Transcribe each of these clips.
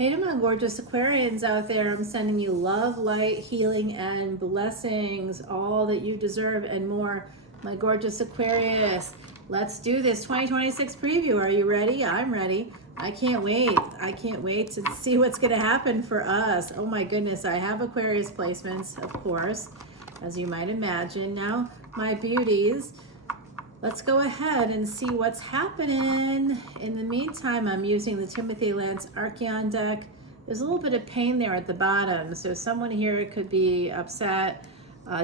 Hey to my gorgeous Aquarians out there, I'm sending you love, light, healing, and blessings, all that you deserve and more. My gorgeous Aquarius, let's do this 2026 preview. Are you ready? I'm ready. I can't wait. I can't wait to see what's going to happen for us. Oh my goodness, I have Aquarius placements, of course, as you might imagine. Now, my beauties, let's go ahead and see what's happening. In the meantime, I'm using the Timothy Lance Archeon deck. There's a little bit of pain there at the bottom, so someone here could be upset,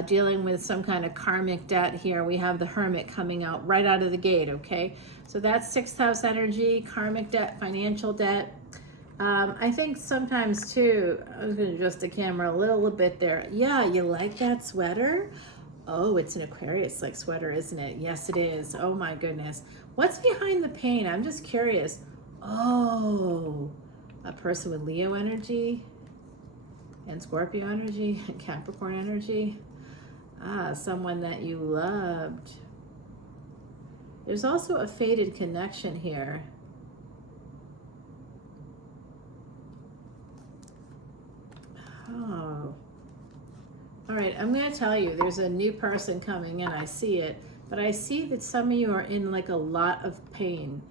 dealing with some kind of karmic debt here. We have the Hermit coming out right out of the gate, okay? So that's 6th house energy, karmic debt, financial debt. I think sometimes too, I was going to adjust the camera a little bit there. Yeah, you like that sweater? Oh, it's an Aquarius like sweater, isn't it? Yes, it is. Oh my goodness. What's behind the pain? I'm just curious. Oh, a person with Leo energy and Scorpio energy and Capricorn energy. Ah, someone that you loved. There's also a fated connection here. Oh. All right, I'm going to tell you, there's a new person coming in. I see it, but I see that some of you are in like a lot of pain.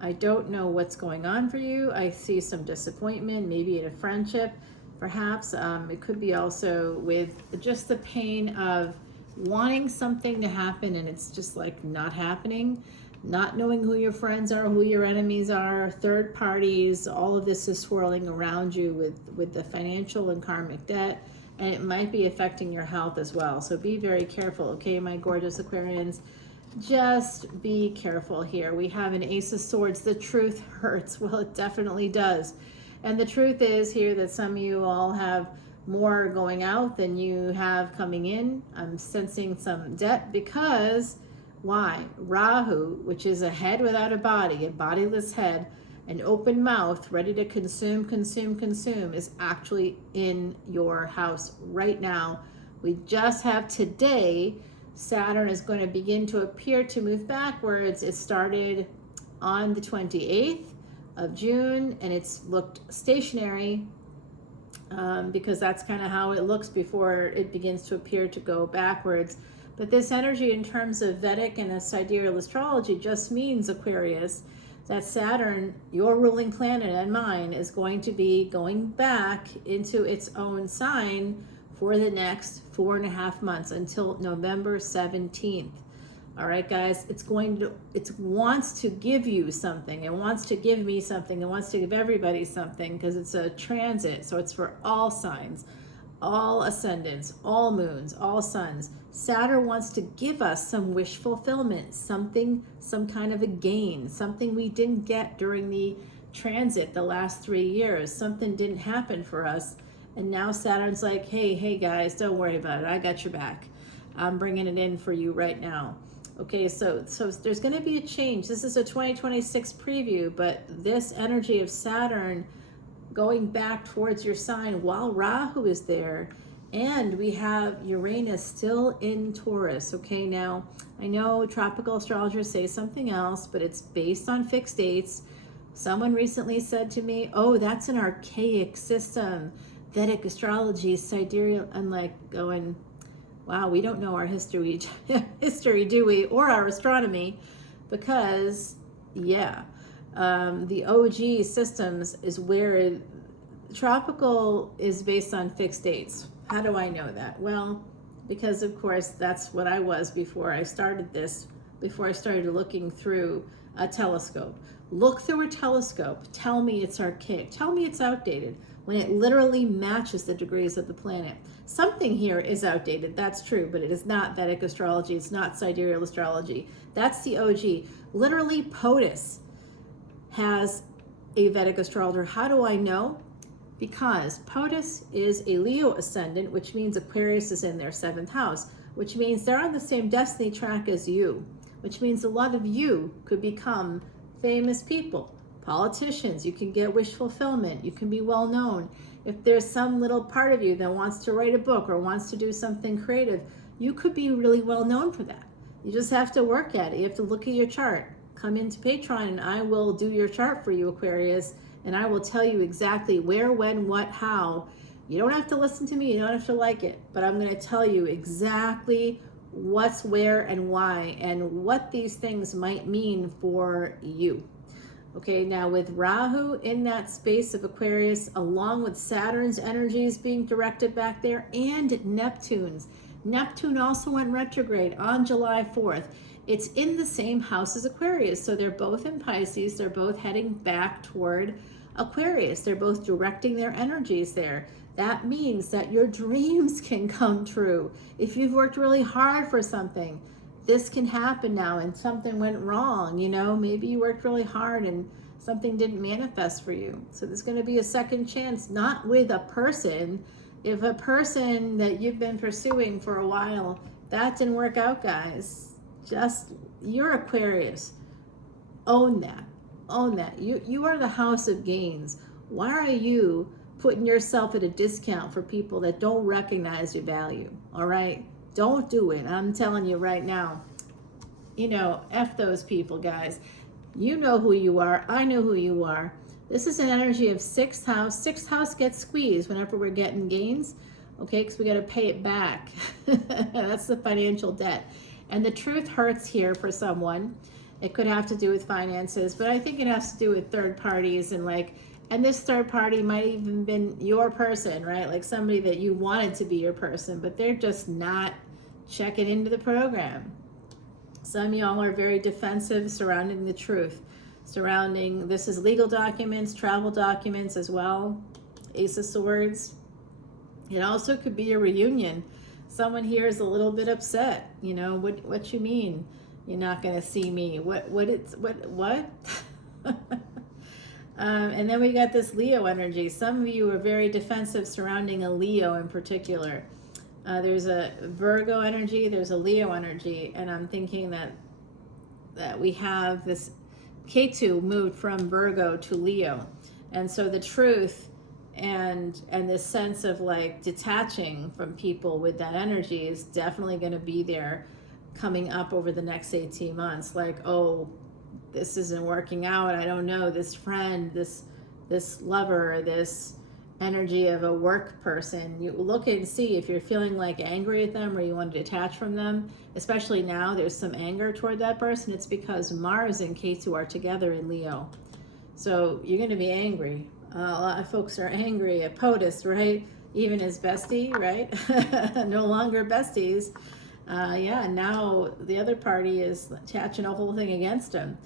I don't know what's going on for you. I see some disappointment, maybe in a friendship, perhaps. It could be also with just the pain of wanting something to happen and it's just like not happening, not knowing who your friends are, who your enemies are, third parties. All of this is swirling around you with the financial and karmic debt. And it might be affecting your health as well. So be very careful, okay, my gorgeous Aquarians? Just be careful here. We have an Ace of Swords. The truth hurts. Well, it definitely does. And the truth is here that some of you all have more going out than you have coming in. I'm sensing some debt because, why? Rahu, which is a head without a body, a bodiless head, an open mouth, ready to consume, is actually in your house right now. We just have today, Saturn is going to begin to appear to move backwards. It started on the 28th of June, and it's looked stationary because that's kind of how it looks before it begins to appear to go backwards. But this energy in terms of Vedic and sidereal astrology just means, Aquarius, that Saturn, your ruling planet and mine, is going to be going back into its own sign for the next 4.5 months until November 17th. All right, guys, it wants to give you something. It wants to give me something. It wants to give everybody something because it's a transit. So it's for all signs, all ascendants, all moons, all suns. Saturn wants to give us some wish fulfillment, something, some kind of a gain, something we didn't get during the transit the last 3 years. Something didn't happen for us. And now Saturn's like, hey guys, don't worry about it. I got your back. I'm bringing it in for you right now. Okay, so there's going to be a change. This is a 2026 preview, but this energy of Saturn going back towards your sign while Rahu is there. And we have Uranus still in Taurus. Okay, now I know tropical astrologers say something else, but it's based on fixed dates. Someone recently said to me, oh, that's an archaic system. Vedic astrology, sidereal. I'm like going, wow, we don't know our history, do we? Or our astronomy, because, yeah, the OG systems is where tropical is based on fixed dates. How do I know that? Well, because of course that's what I was before I started this, before I started looking through a telescope. Look through a telescope, tell me it's archaic, tell me it's outdated, when it literally matches the degrees of the planet. Something here is outdated, that's true, but it is not Vedic astrology, it's not sidereal astrology. That's the OG. Literally, POTUS has a Vedic astrologer. How do I know? Because POTUS is a Leo ascendant, which means Aquarius is in their 7th house, which means they're on the same destiny track as you, which means a lot of you could become famous people, politicians. You can get wish fulfillment. You can be well known. If there's some little part of you that wants to write a book or wants to do something creative, you could be really well known for that. You just have to work at it. You have to look at your chart. Come into Patreon and I will do your chart for you, Aquarius, and I will tell you exactly where, when, what, how. You don't have to listen to me, you don't have to like it, but I'm going to tell you exactly what's where and why, and what these things might mean for you. Okay, now with Rahu in that space of Aquarius, along with Saturn's energies being directed back there, and Neptune's. Neptune also went retrograde on July 4th. It's in the same house as Aquarius, so they're both in Pisces. They're both heading back toward Aquarius. They're both directing their energies there. That means that your dreams can come true. If you've worked really hard for something, this can happen now, and something went wrong, you know, maybe you worked really hard and something didn't manifest for you. So there's going to be a second chance, not with a person. If a person that you've been pursuing for a while, that didn't work out, guys, just, you're Aquarius. Own that. Own that. You are the house of gains. Why are you putting yourself at a discount for people that don't recognize your value? All right? Don't do it. I'm telling you right now. You know, F those people, guys. You know who you are. I know who you are. This is an energy of sixth house. Sixth house gets squeezed whenever we're getting gains, okay, because we got to pay it back. That's the financial debt. And the truth hurts here for someone. It could have to do with finances, but I think it has to do with third parties, and this third party might even been your person, right? Like somebody that you wanted to be your person, but they're just not checking into the program. Some of y'all are very defensive surrounding the truth, surrounding, this is legal documents, travel documents as well, Ace of Swords. It also could be a reunion. Someone here is a little bit upset. You know, what you mean? You're not going to see me. What? And then we got this Leo energy. Some of you are very defensive surrounding a Leo in particular. There's a Virgo energy, there's a Leo energy, and I'm thinking that we have this Ketu moved from Virgo to Leo. And so the truth and this sense of like detaching from people with that energy is definitely going to be there coming up over the next 18 months. Like, oh, this isn't working out. I don't know, this friend, this lover, this energy of a work person. You look and see if you're feeling like angry at them or you want to detach from them, especially now there's some anger toward that person. It's because Mars and Ketu are together in Leo. So you're going to be angry. A lot of folks are angry at POTUS, right? Even his bestie, right? No longer besties. Yeah, now the other party is attaching a whole thing against him,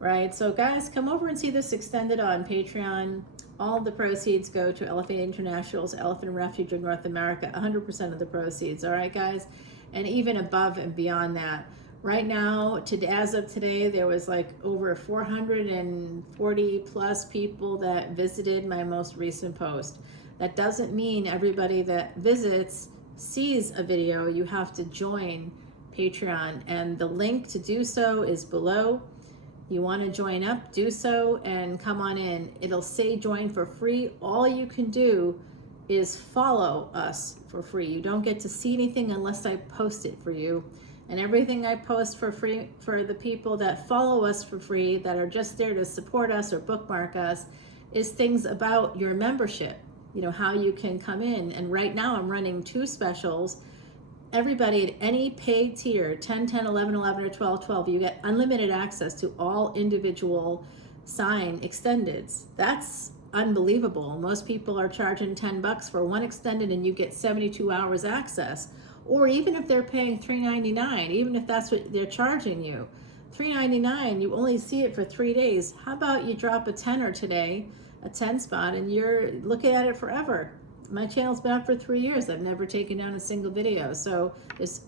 right? So guys, come over and see this extended on Patreon. All the proceeds go to Elephant International's Elephant Refuge in North America, 100% of the proceeds, all right, guys? And even above and beyond that. Right now, as of today, there was like over 440 plus people that visited my most recent post. That doesn't mean everybody that visits sees a video. You have to join Patreon, and the link to do so is below. You want to join up, do so, and come on in. It'll say join for free. All you can do is follow us for free. You don't get to see anything unless I post it for you. And everything I post for free for the people that follow us for free, that are just there to support us or bookmark us, is things about your membership. You know, how you can come in. And right now I'm running 2 specials. Everybody at any paid tier, 10, 10, 11, 11, or 12, 12, you get unlimited access to all individual sign extendeds. That's unbelievable. Most people are charging $10 for one extended and you get 72 hours access. Or even if they're paying $3.99, even if that's what they're charging you, $3.99, you only see it for 3 days. How about you drop a tenner today, a 10 spot, and you're looking at it forever? My channel's been up for 3 years. I've never taken down a single video. So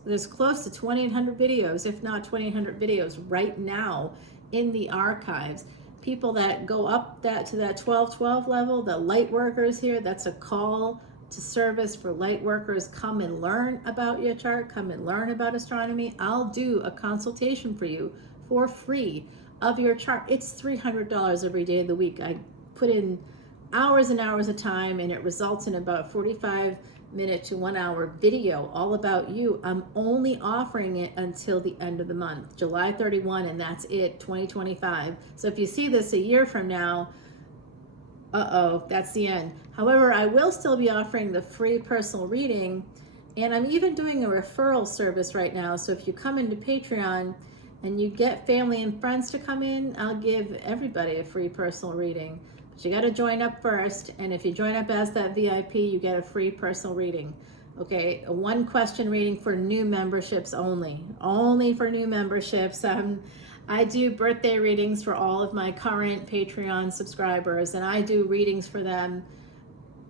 there's close to 2,800 videos, if not 2,800 videos right now in the archives. People that go up to that 12-12 level, the light workers here, that's a call to service for light workers. Come and learn about your chart, come and learn about astronomy. I'll do a consultation for you for free of your chart. It's $300 every day of the week. I put in hours and hours of time, and it results in about 45-minute to 1 hour video all about you. I'm only offering it until the end of the month, July 31, and that's it, 2025. So if you see this a year from now, Uh-oh, that's the end. However, I will still be offering the free personal reading, and I'm even doing a referral service right now. So if you come into Patreon and you get family and friends to come in, I'll give everybody a free personal reading. But you got to join up first, and if you join up as that VIP, you get a free personal reading. Okay, a 1-question reading for new memberships only. Only for new memberships. I do birthday readings for all of my current Patreon subscribers, and I do readings for them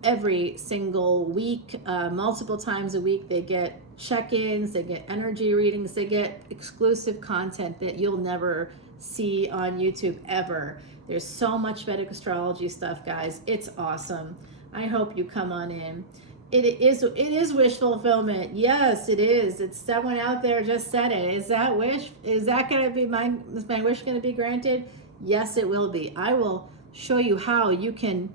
every single week, multiple times a week. They get check-ins, they get energy readings, they get exclusive content that you'll never see on YouTube ever. There's so much Vedic astrology stuff, guys. It's awesome. I hope you come on in. It is wish fulfillment. Yes, it is. It's someone out there just said it. Is that wish? Is that going to be is my wish going to be granted? Yes, it will be. I will show you how you can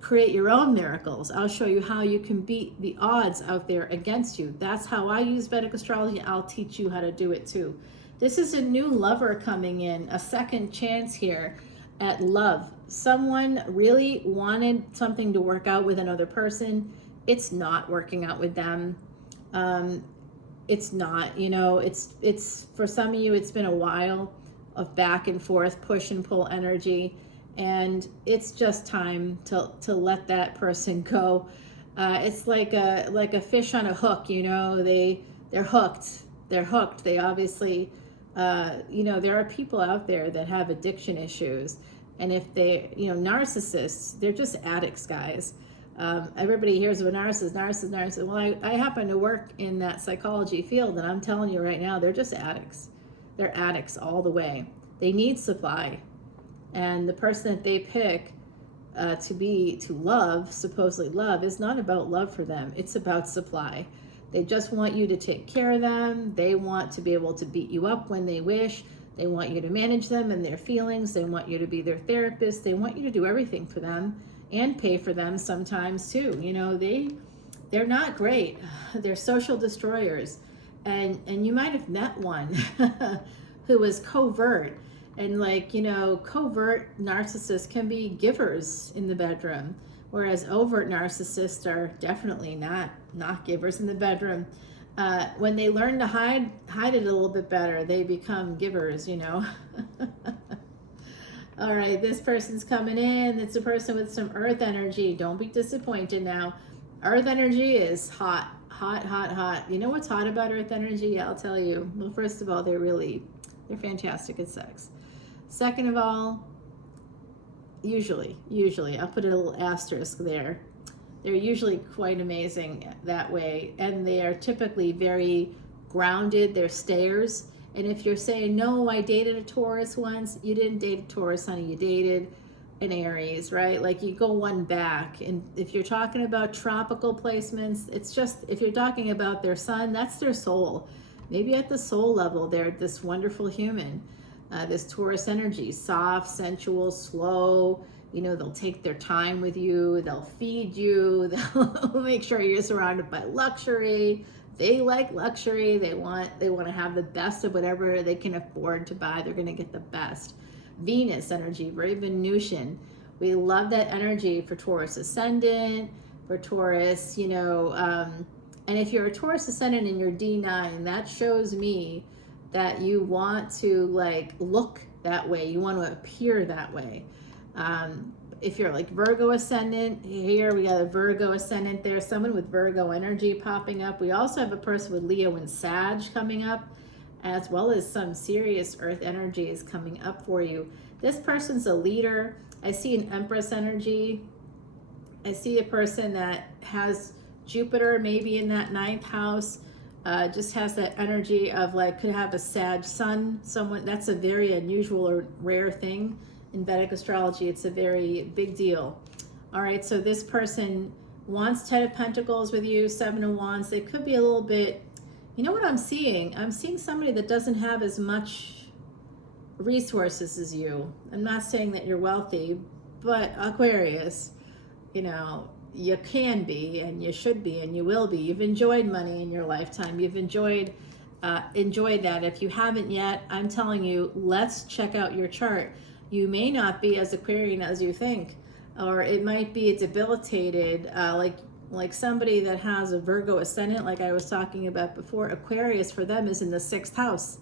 create your own miracles. I'll show you how you can beat the odds out there against you. That's how I use Vedic astrology. I'll teach you how to do it too. This is a new lover coming in, a second chance here at love. Someone really wanted something to work out with another person. It's not working out with them. It's not, it's for some of you, it's been a while of back and forth, push and pull energy. And it's just time to let that person go. It's like a fish on a hook, they're hooked. They're hooked. They obviously, there are people out there that have addiction issues. And if they, narcissists, they're just addicts, guys. Everybody hears of a narcissist. Well, I happen to work in that psychology field, and I'm telling you right now, they're just addicts. They're addicts all the way. They need supply. And the person that they pick to love, supposedly love, is not about love for them. It's about supply. They just want you to take care of them. They want to be able to beat you up when they wish. They want you to manage them and their feelings. They want you to be their therapist. They want you to do everything for them and pay for them sometimes too. They're not great. They're social destroyers. And you might have met one who was covert. And covert narcissists can be givers in the bedroom, whereas overt narcissists are definitely not givers in the bedroom. When they learn to hide it a little bit better, they become givers, All right, this person's coming in. It's a person with some earth energy. Don't be disappointed now. Earth energy is hot, hot, hot, hot. You know what's hot about earth energy? Yeah, I'll tell you. Well, first of all, they're fantastic at sex. Second of all, usually, I'll put a little asterisk there. They're usually quite amazing that way, and they are typically very grounded. They're stayers. And if you're saying, no, I dated a Taurus once, you didn't date a Taurus, honey. You dated an Aries, right? Like you go one back. And if you're talking about tropical placements, it's just, if you're talking about their sun, that's their soul. Maybe at the soul level, they're this wonderful human. This Taurus energy, soft, sensual, slow, they'll take their time with you, they'll feed you, they'll make sure you're surrounded by luxury. They like luxury. They want to have the best of whatever they can afford to buy. They're going to get the best. Venus energy, very Venusian. We love that energy for Taurus ascendant, for Taurus, and if you're a Taurus ascendant in your D9, that shows me that you want to look that way. You want to appear that way. If you're like Virgo ascendant, here we got a Virgo ascendant there, someone with Virgo energy popping up. We also have a person with Leo and Sag coming up, as well as some serious earth energies coming up for you. This person's a leader. I see an Empress energy. I see a person that has Jupiter maybe in that 9th house, just has that energy of could have a Sag sun. Someone that's a very unusual or rare thing. In Vedic astrology, it's a very big deal. All right, so this person wants 10 of Pentacles with you, 7 of Wands. They could be a little bit, you know what I'm seeing? I'm seeing somebody that doesn't have as much resources as you. I'm not saying that you're wealthy, but Aquarius, you can be and you should be and you will be. You've enjoyed money in your lifetime. You've enjoyed that. If you haven't yet, I'm telling you, let's check out your chart. You may not be as Aquarian as you think. or it might be debilitated, like somebody that has a Virgo ascendant, like I was talking about before. Aquarius for them is in the 6th house,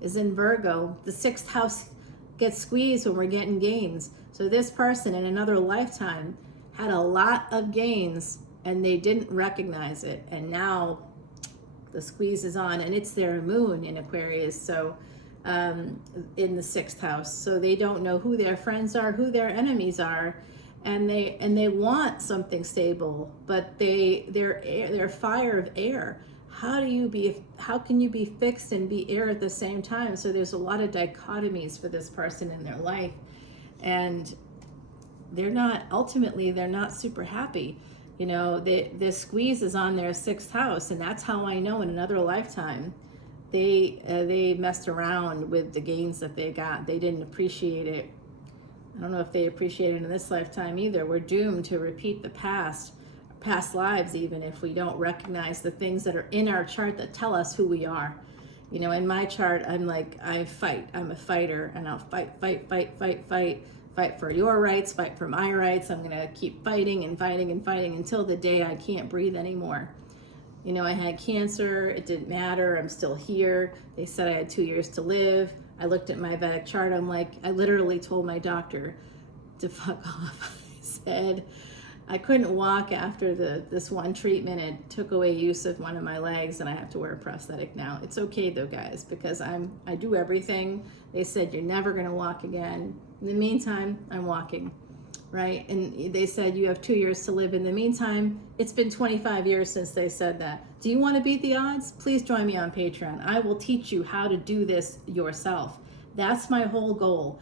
is in Virgo. The 6th house gets squeezed when we're getting gains. So this person in another lifetime had a lot of gains and they didn't recognize it, and now the squeeze is on, and it's their moon in Aquarius, so in the 6th house. So they don't know who their friends are, who their enemies are, and they want something stable, but they're fire of air. How can you be fixed and be air at the same time? So there's a lot of dichotomies for this person in their life, and they're not super happy. You know, the squeeze is on their 6th house, and that's how I know in another lifetime they messed around with the gains that they got. They didn't appreciate it. I don't know if they appreciate it in this lifetime either. We're doomed to repeat the past lives, even if we don't recognize the things that are in our chart that tell us who we are. You know, in my chart, I'm a fighter, and I'll fight for your rights, fight for my rights. I'm gonna keep fighting and fighting and fighting until the day I can't breathe anymore. You know, I had cancer, it didn't matter, I'm still here. They said I had 2 years to live. I looked at my Vedic chart, I literally told my doctor to fuck off. I said, I couldn't walk after this one treatment. It took away use of one of my legs, and I have to wear a prosthetic now. It's okay though, guys, because I do everything. They said, you're never gonna walk again. In the meantime, I'm walking, right? And they said, you have 2 years to live. In the meantime, it's been 25 years since they said that. Do you want to beat the odds? Please join me on Patreon. I will teach you how to do this yourself. That's my whole goal.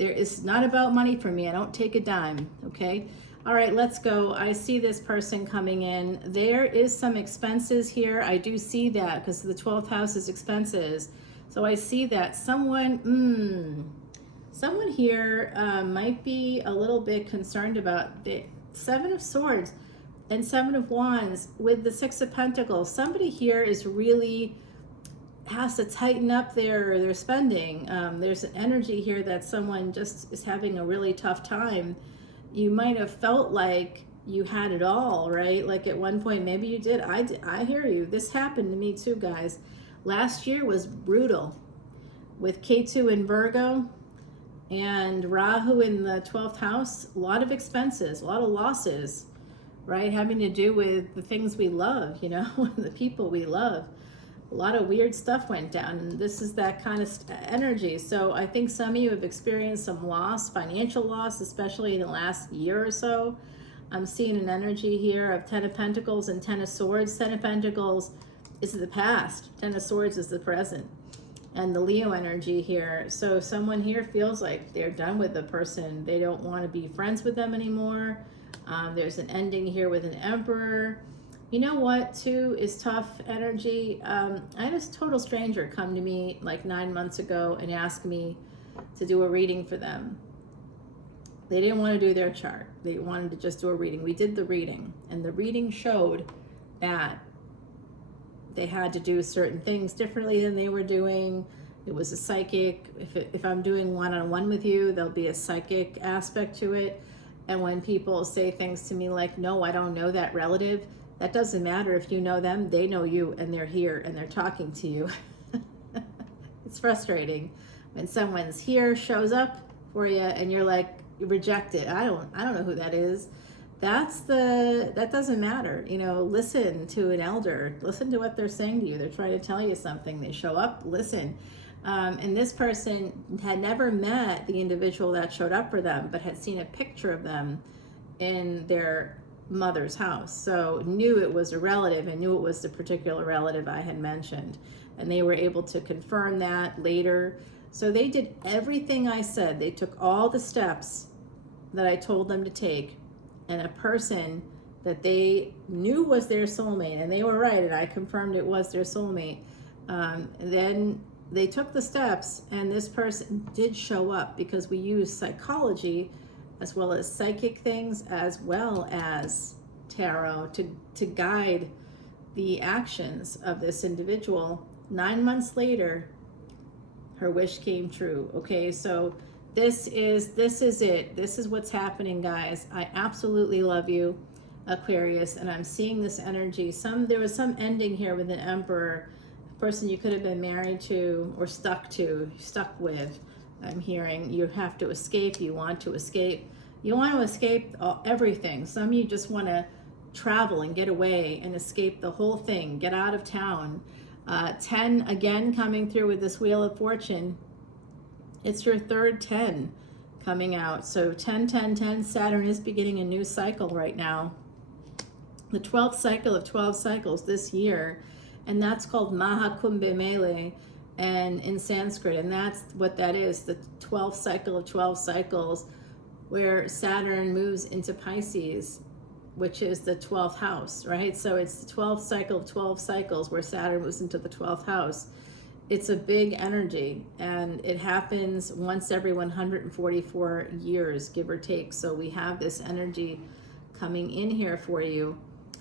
It's not about money for me. I don't take a dime, okay? All right, let's go. I see this person coming in. There is some expenses here. I do see that because the 12th house is expenses. So I see that someone here might be a little bit concerned about the 7 of Swords and 7 of Wands with the 6 of Pentacles. Somebody here is really has to tighten up their spending. There's an energy here that someone just is having a really tough time. You might have felt like you had it all, right? Like at one point, maybe you did. I hear you. This happened to me too, guys. Last year was brutal with K2 in Virgo and Rahu in the 12th house. A lot of expenses, a lot of losses, right? Having to do with the things we love, you know, the people we love. A lot of weird stuff went down, and this is that kind of energy. So I think some of you have experienced some loss, financial loss, especially in the last year or so. I'm seeing an energy here of 10 of Pentacles and 10 of Swords. 10 of Pentacles is the past. 10 of Swords is the present. And the Leo energy here. So someone here feels like they're done with the person. They don't want to be friends with them anymore. There's an ending here with an Emperor. You know what, too, is tough energy? I had a total stranger come to me like 9 months ago and ask me to do a reading for them. They didn't want to do their chart. They wanted to just do a reading. We did the reading, and the reading showed that they had to do certain things differently than they were doing. It was a psychic. If I'm doing one-on-one with you, there'll be a psychic aspect to it. And when people say things to me like, no, I don't know that relative, that doesn't matter. If you know them, they know you, and they're here and they're talking to you. It's frustrating when someone's here, shows up for you, and you're like, you reject it. I don't know who that is. That doesn't matter. You know, listen to an elder. Listen to what they're saying to you. They're trying to tell you something. They show up, listen. And this person had never met the individual that showed up for them, but had seen a picture of them in their mother's house. So knew it was a relative and knew it was the particular relative I had mentioned. And they were able to confirm that later. So they did everything I said. They took all the steps that I told them to take. And a person that they knew was their soulmate, and they were right, and I confirmed it was their soulmate. Then they took the steps, and this person did show up, because we use psychology as well as psychic things, as well as tarot to guide the actions of this individual. 9 months later, her wish came true. Okay, so This is it. This is what's happening, guys. I absolutely love you, Aquarius, and I'm seeing this energy. There was some ending here with an Emperor, a person you could have been married to or stuck with. I'm hearing you have to escape. You want to escape. You want to escape everything. Some of you just want to travel and get away and escape the whole thing. Get out of town. 10 again coming through with this Wheel of Fortune. It's your third 10 coming out. So 10, 10, 10, Saturn is beginning a new cycle right now. The 12th cycle of 12 cycles this year. And that's called Mahakumbh Mele and in Sanskrit. And that's what that is, the 12th cycle of 12 cycles, where Saturn moves into Pisces, which is the 12th house, right? So it's the 12th cycle of 12 cycles where Saturn moves into the 12th house. It's a big energy, and it happens once every 144 years, give or take. So we have this energy coming in here for you,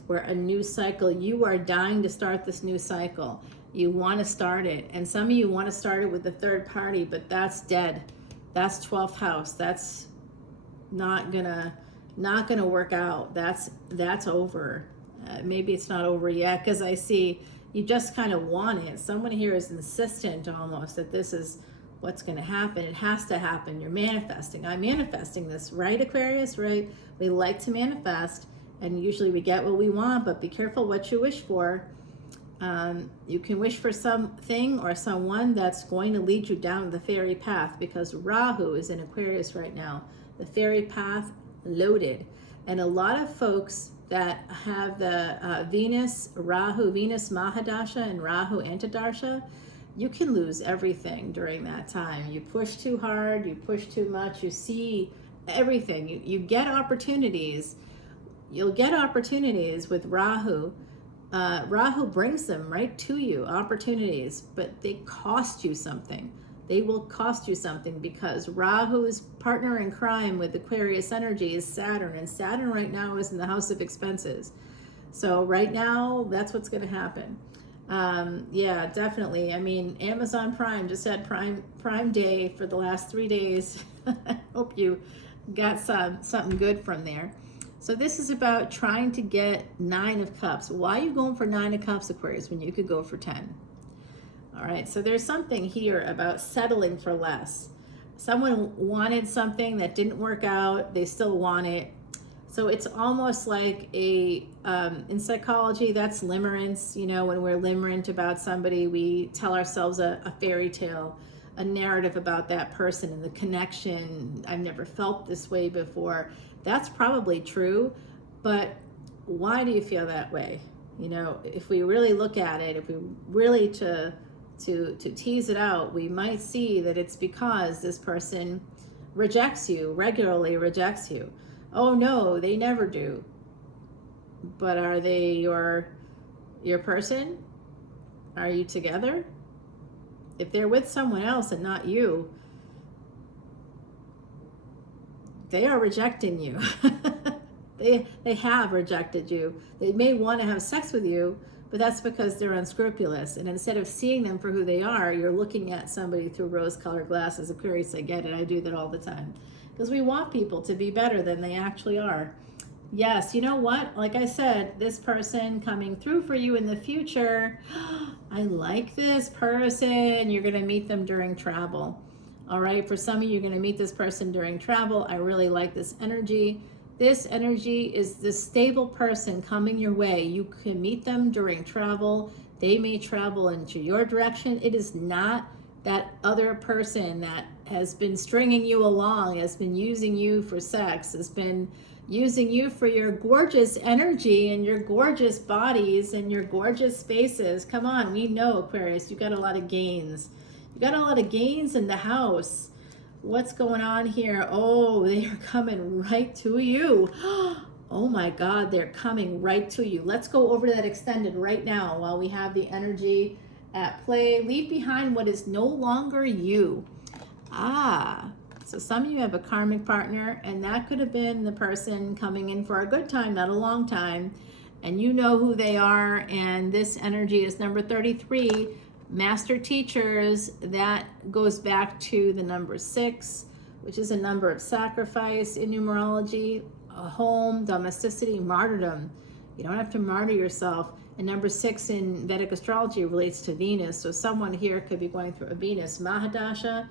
where a new cycle, you are dying to start this new cycle. You want to start it, and some of you want to start it with the third party, but that's dead. That's 12th house. That's not gonna work out. That's over. Maybe it's not over yet, because I see you just kind of want it. Someone here is insistent almost that this is what's going to happen. It has to happen. You're manifesting. I'm manifesting this, right, Aquarius? Right? We like to manifest, and usually we get what we want, but be careful what you wish for. You can wish for something or someone that's going to lead you down the fairy path, because Rahu is in Aquarius right now. The fairy path loaded. And a lot of folks that have the Venus Mahadasha and Rahu Antidasha, you can lose everything during that time. You push too hard, you push too much, you see everything. You get opportunities. You'll get opportunities with Rahu. Rahu brings them right to you, opportunities, but they cost you something. They will cost you something, because Rahu's partner in crime with Aquarius energy is Saturn, and Saturn right now is in the house of expenses. So right now, that's what's going to happen. Yeah, definitely. I mean, Amazon Prime just had Prime Day for the last 3 days. I hope you got something good from there. So this is about trying to get 9 of Cups. Why are you going for 9 of Cups, Aquarius, when you could go for 10? All right, so there's something here about settling for less. Someone wanted something that didn't work out. They still want it. So it's almost like in psychology, that's limerence. You know, when we're limerent about somebody, we tell ourselves a fairy tale, a narrative about that person and the connection. I've never felt this way before. That's probably true, but why do you feel that way? You know, if we really look at it, if we really to tease it out, we might see that it's because this person rejects you, regularly rejects you. Oh no, they never do. But are they your person? Are you together? If they're with someone else and not you, they are rejecting you. They have rejected you. They may want to have sex with you, but that's because they're unscrupulous. And instead of seeing them for who they are, you're looking at somebody through rose-colored glasses. Aquarius, I get it. I do that all the time. Because we want people to be better than they actually are. Yes, you know what? Like I said, this person coming through for you in the future, I like this person. You're going to meet them during travel. All right, for some of you, you're going to meet this person during travel. I really like this energy. This energy is the stable person coming your way. You can meet them during travel. They may travel into your direction. It is not that other person that has been stringing you along, has been using you for sex, has been using you for your gorgeous energy and your gorgeous bodies and your gorgeous spaces. Come on, we know, Aquarius, you got a lot of gains. You got a lot of gains in the house. What's going on here? Oh, they are coming right to you. Oh my God, they're coming right to you. Let's go over that extended right now while we have the energy at play. Leave behind what is no longer you. So some of you have a karmic partner, and that could have been the person coming in for a good time, not a long time. And you know who they are, and this energy is number 33. Master teachers, that goes back to the number 6, which is a number of sacrifice in numerology, a home, domesticity, martyrdom. You don't have to martyr yourself. And number 6 in Vedic astrology relates to Venus. So someone here could be going through a Venus Mahadasha.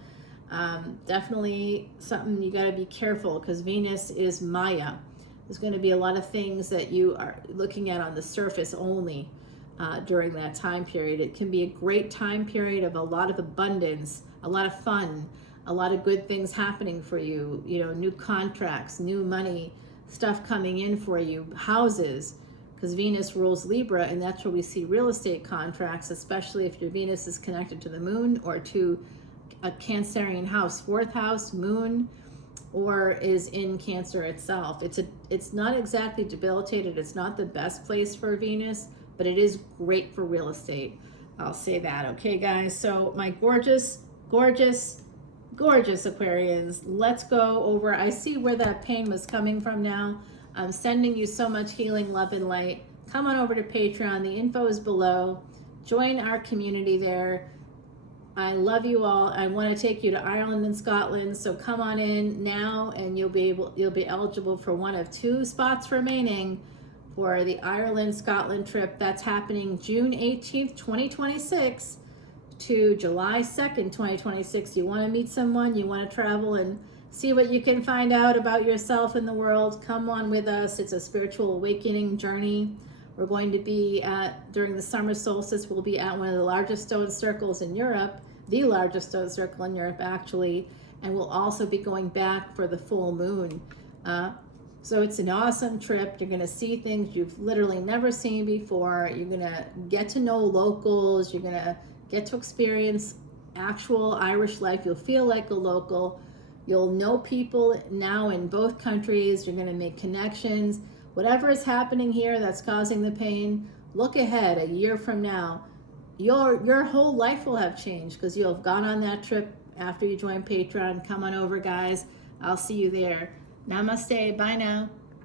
Definitely something you got to be careful, because Venus is Maya. There's going to be a lot of things that you are looking at on the surface only during that time period. It can be a great time period of a lot of abundance, a lot of fun, a lot of good things happening for you, you know, new contracts, new money, stuff coming in for you, houses, because Venus rules Libra, and that's where we see real estate contracts, especially if your Venus is connected to the moon or to a Cancerian house, 4th house, moon, or is in Cancer itself. It's not exactly debilitated. It's not the best place for Venus, but it is great for real estate. I'll say that. Okay, guys. So my gorgeous, gorgeous, gorgeous Aquarians, let's go over. I see where that pain was coming from now. I'm sending you so much healing, love, and light. Come on over to Patreon. The info is below. Join our community there. I love you all. I want to take you to Ireland and Scotland, so come on in now, and you'll be eligible for one of 2 spots remaining for the Ireland-Scotland trip. That's happening June 18th, 2026 to July 2nd, 2026. You want to meet someone, you want to travel and see what you can find out about yourself and the world, come on with us. It's a spiritual awakening journey. We're going to be during the summer solstice, we'll be at one of the largest stone circles in Europe, the largest stone circle in Europe actually, and we'll also be going back for the full moon. So it's an awesome trip. You're going to see things you've literally never seen before. You're going to get to know locals. You're going to get to experience actual Irish life. You'll feel like a local. You'll know people now in both countries. You're going to make connections. Whatever is happening here that's causing the pain, look ahead a year from now. Your whole life will have changed, because you'll have gone on that trip after you join Patreon. Come on over, guys. I'll see you there. Namaste. Bye now.